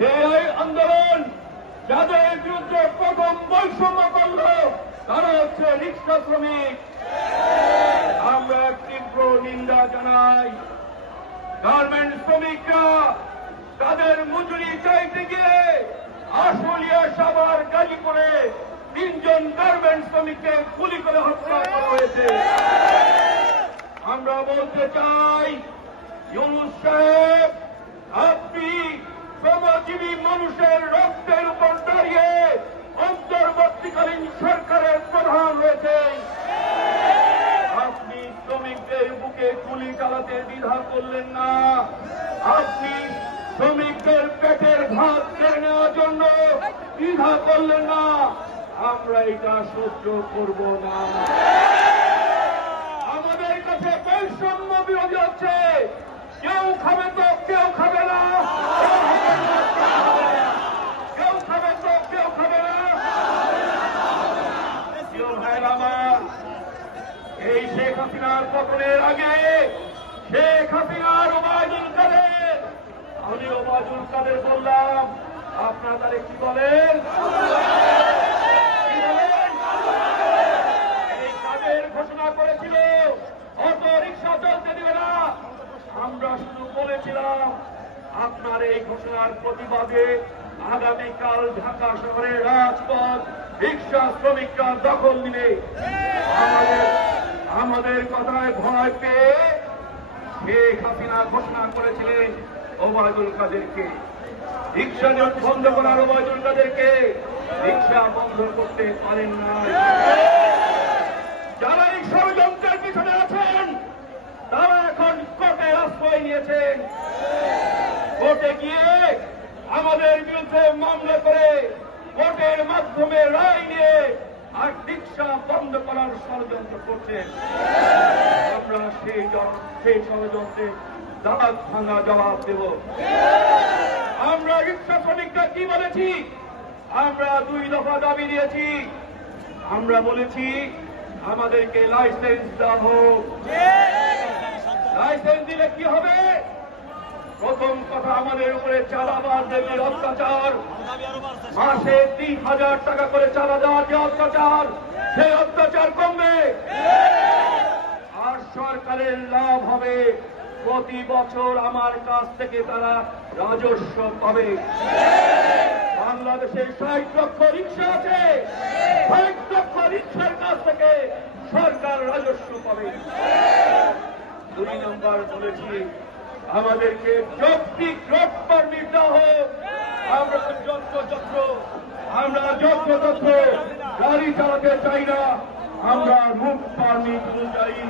সেই আন্দোলন যাদের বিরুদ্ধে প্রথম বৈষম্য করল, তারা হচ্ছে রিক্সা শ্রমিক। আমরা তীব্র নিন্দা জানাই। গার্মেন্ট শ্রমিকরা তাদের মজুরি চাইতে গিয়ে আশুলিয়া সাভার গাজীপুরে তিনজন গার্মেন্ট শ্রমিককে গুলি করে হত্যা করা হয়েছে। আমরা বলতে চাই, ইউনুস সাহেব গুলি চালাতে দ্বিধা করলেন না। আপনি শ্রমিকদের পেটের ভাত কেড়ে নেওয়ার জন্য দ্বিধা করলেন না। আমরা এটা সহ্য করব না। আমাদের কাছে বৈষম্য বিরোধী হচ্ছে। কেউ খাবে তো কেউ খাবে না। কেউ খাবে তো কেউ খাবে না। কেউ ভাইরা এই শেখ হাসিনার পতনের আগে শেখ হাসিনার ওবায়দুল কাদের, আমি ওবায়দুল কাদের বললাম, আপনারা কি বলেন? এই কাদের ঘোষণা করেছিল, অটো রিক্সা চলতে দিবে না। আমরা শুধু বলেছিলাম, আপনার এই ঘোষণার প্রতিবাদে আগামীকাল ঢাকা শহরের রাজপথ রিক্সা শ্রমিকরা দখল দিবে আমাদের আমাদের কথায় ভয় পেয়ে শেখ হাসিনা ঘোষণা করেছিলেন ওবায়দুল কাদেরকে। রিক্সা বন্ধ করার ওবায়দুল কাদেরকে রিক্সা বন্ধ করতে পারেন না। যারা এই ষড়যন্ত্রের পিছনে আছেন, তারা এখন কোর্টে আশ্রয় নিয়েছেন। কোর্টে গিয়ে আমাদের বিরুদ্ধে মামলা করে কোর্টের মাধ্যমে রায় নিয়ে আর রিক্সা বন্ধ করার ষড়যন্ত্র করছেন আমরা সেই সেই ষড়যন্ত্রের দাঁত ভাঙা জবাব দেব। আমরা রিক্সা শ্রমিকরা কি বলেছি? আমরা দুই দফা দাবি দিয়েছি। আমরা বলেছি আমাদেরকে লাইসেন্স দেওয়া হোক লাইসেন্স দিলে কি হবে? প্রথম কথা আমাদের উপরে চালাবার দেবের অত্যাচার। মাসে তিন হাজার টাকা করে চালা দেওয়ার যে অত্যাচার, সেই অত্যাচার কমবে। আর সরকারের লাভ হবে। প্রতি বছর আমার কাছ থেকে তারা রাজস্ব পাবে। বাংলাদেশে ষাট লক্ষ রিক্সা আছে। ষাট লক্ষ রিক্সার কাছ থেকে সরকার রাজস্ব পাবে। দুই নম্বর বলেছি আমাদেরকে যৌক্তিক রোড পারমিট দেওয়া হোক আমরা যত্র যত্র আমরা যত্র যত্র গাড়ি চালাতে চাই না। আমরা রুট পারমিট অনুযায়ী,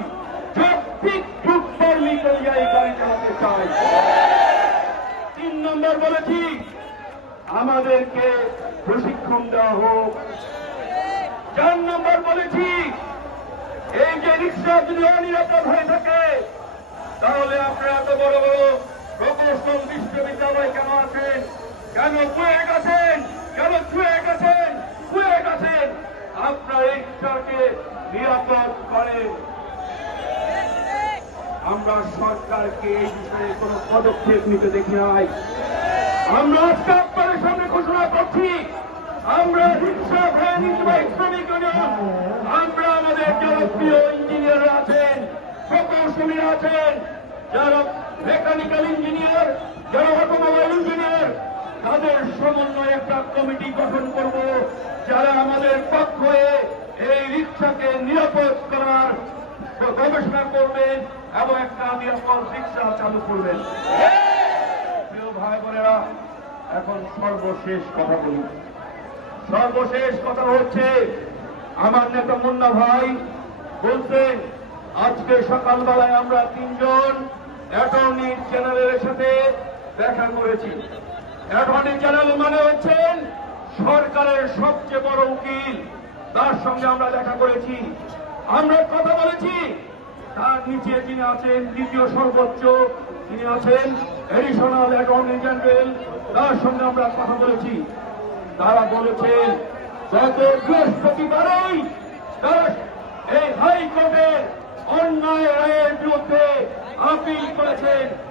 যৌক্তিক রুট পারমিট অনুযায়ী গাড়ি চালাতে চাই। তিন নম্বর বলেছি, আমাদেরকে প্রশিক্ষণ দেওয়া হোক। চার নম্বর বলেছি, এই যে রিক্সা যদি অনিরাপদ হয়ে থাকে, তাহলে আপনারা এত বড় বিশ্ববিদ্যালয় কেন আছেন কেন কুয়ে গেছেন? কেন ছুঁয়ে গেছেন? কুয়ে গেছেন? আপনার রিক্সাকে নিরাপদ করেন। আমরা সরকারকে এই বিষয়ে কোন পদক্ষেপ নিতে দেখি নাই। আমরা আজকে আপনাদের সামনে ঘোষণা করছি, আমরা রিক্সা ভ্যান ইঞ্জিনিয়ার শ্রমিক আমরা আমাদের জনপ্রিয় ইঞ্জিনিয়ার আছেন প্রকৌশলী আছেন যারা মেকানিক্যাল ইঞ্জিনিয়ার, যারা অটোমোবাইল ইঞ্জিনিয়ার, তাদের সমন্বয়ে একটা কমিটি গঠন করব, যারা আমাদের পক্ষ হয়ে এই রিক্সাকে নিরাপদ করার গবেষণা করবেন এবং একটা নিরাপদ রিক্সা চালু করবেন। প্রিয় ভাই বোনেরা এখন সর্বশেষ কথা বলি। সর্বশেষ কথা হচ্ছে, আমার নেতা মুন্না ভাই বলছেন, আজকে সকালবেলায় আমরা তিনজন অ্যাটর্নি জেনারেলের সাথে দেখা করেছি। অ্যাটর্নি জেনারেল মানে হচ্ছেন সরকারের সবচেয়ে বড় উকিল। তার সঙ্গে আমরা দেখা করেছি। আমরা কথা বলেছি, তার নিচে যিনি আছেন, দ্বিতীয় সর্বোচ্চ তিনি আছেন এডিশনাল অ্যাটর্নি জেনারেল তার সঙ্গে আমরা কথা বলেছি। তারা বলেছেন, গত বৃহস্পতিবারই এই বিরুদ্ধে আপিল করেছেন